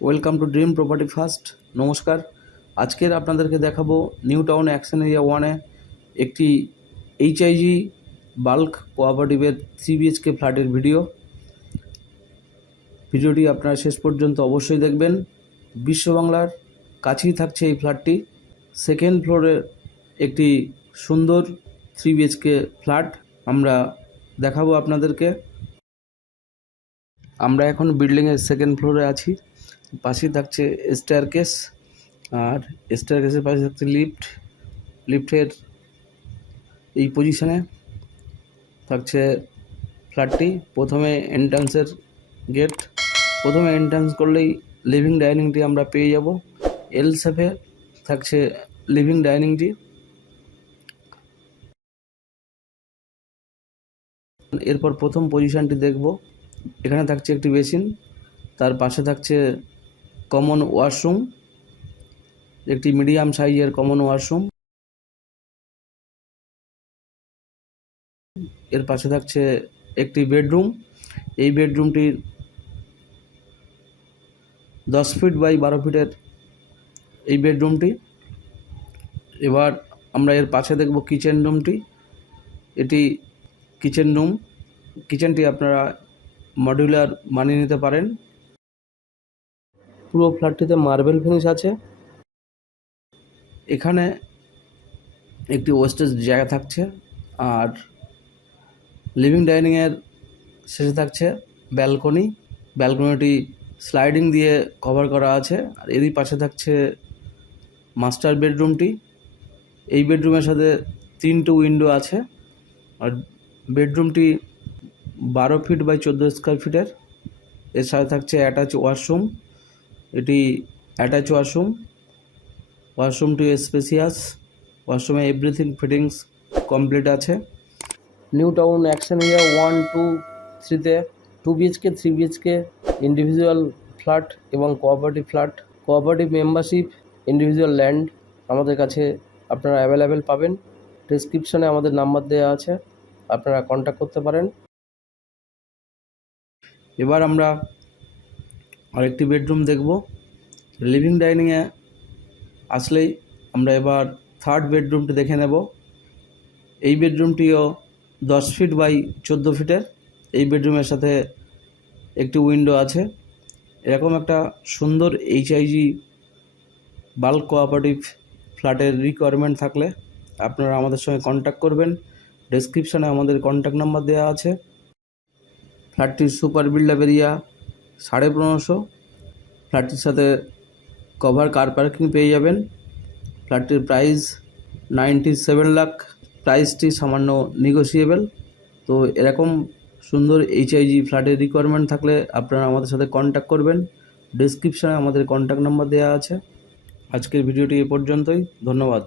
Welcome to dream property first. নমস্কার। আজকের আপনাদেরকে দেখাবো নিউ টাউন অ্যাকশন এরিয়া ওয়ানে একটি এইচআইজি বাল্ক কোঅপারেটিভের থ্রি বিএইচকে ফ্ল্যাটের ভিডিও। ভিডিওটি আপনারা শেষ পর্যন্ত অবশ্যই দেখবেন। বিশ্ব বাংলার কাছেই থাকছে এই ফ্ল্যাটটি। সেকেন্ড ফ্লোরের একটি সুন্দর থ্রি বিএইচকে ফ্ল্যাট আমরা দেখাবো আপনাদেরকে। আমরা এখন বিল্ডিংয়ের সেকেন্ড ফ্লোরে আছি। পাশেই থাকছে স্টার কেস আর স্টার কেসের পাশে থাকছে লিফট লিফটের এই পজিশনে থাকছে ফ্ল্যাটটি প্রথমে এন্ট্রান্সের গেট প্রথমে এন্ট্রান্স করলেই লিভিং ডাইনিংটি আমরা পেয়ে যাব। এল শেপে থাকছে লিভিং ডাইনিংটি এরপর প্রথম পজিশনটি দেখব। এখানে থাকছে একটি বেসিন তার পাশে থাকছে কমন ওয়াশরুম একটি মিডিয়াম সাইজের কমন ওয়াশরুম এর পাশে থাকছে একটি বেডরুম এই বেডরুমটির দশ ফিট বাই বারো ফিটের এই বেডরুমটি এবার আমরা এর পাশে দেখব কিচেন রুমটি এটি কিচেন রুম কিচেনটি আপনারা মডিউলার মানিয়ে নিতে পারেন। পুরো ফ্ল্যাটটিতে মার্বেল ফিনিশ আছে। এখানে একটি ওয়েস্টেজ জায়গা থাকছে আর লিভিং ডাইনিংয়ের শেষে থাকছে ব্যালকনি। ব্যালকনিটি স্লাইডিং দিয়ে কভার করা আছে আর এরই পাশে থাকছে মাস্টার বেডরুমটি। এই বেডরুমের সাথে তিনটে উইন্ডো আছে আর বেডরুমটি বারো ফিট বাই চোদ্দ স্কোয়ার ফিটের। এর সাথে থাকছে অ্যাটাচ ওয়াশরুম। এটি অ্যাটাচ ওয়াশরুম ওয়াশরুমটি স্পেসিয়াস ওয়াশরুমে এভরিথিং ফিটিংস কমপ্লিট আছে। New town action area one two থ্রিতে two BHK three BHK individual flat এবং cooperative flat cooperative membership individual land আমাদের কাছে আপনারা অ্যাভেলেবেল পাবেন। ডিসক্রিপশনে আমাদের নাম্বার দেওয়া আছে আপনারা কন্ট্যাক্ট করতে পারেন। এবার আমরা আরেকটি বেডরুম দেখব। লিভিং ডাইনিংয়ে আসলেই আমরা এবার থার্ড বেডরুমটি দেখে নেব। এই বেডরুমটিও দশ ফিট বাই চোদ্দ ফিটের। এই বেডরুমের সাথে একটি উইন্ডো আছে। এরকম একটা সুন্দর এইচআইজি বাল্ক কোঅপারেটিভ ফ্ল্যাটের রিকোয়ারমেন্ট থাকলে আপনারা আমাদের সঙ্গে কন্ট্যাক্ট করবেন। ডেসক্রিপশানে আমাদের কন্ট্যাক্ট নাম্বার দেওয়া আছে। ফ্ল্যাটটির সুপার বিল্ডাপ এরিয়া সাড়ে পনেরোশো। ফ্ল্যাটটির সাথে কভার কার পার্কিং পেয়ে যাবেন। ফ্ল্যাটটির প্রাইস নাইনটি সেভেন লাখ। প্রাইসটি সামান্য নিগোসিয়েবল তো এরকম সুন্দর এইচআইজি ফ্ল্যাটের রিকোয়ারমেন্ট থাকলে আপনারা আমাদের সাথে কন্ট্যাক্ট করবেন। ডিসক্রিপশানে আমাদের কন্ট্যাক্ট নাম্বার দেওয়া আছে। আজকের ভিডিওটি এ পর্যন্তই। ধন্যবাদ।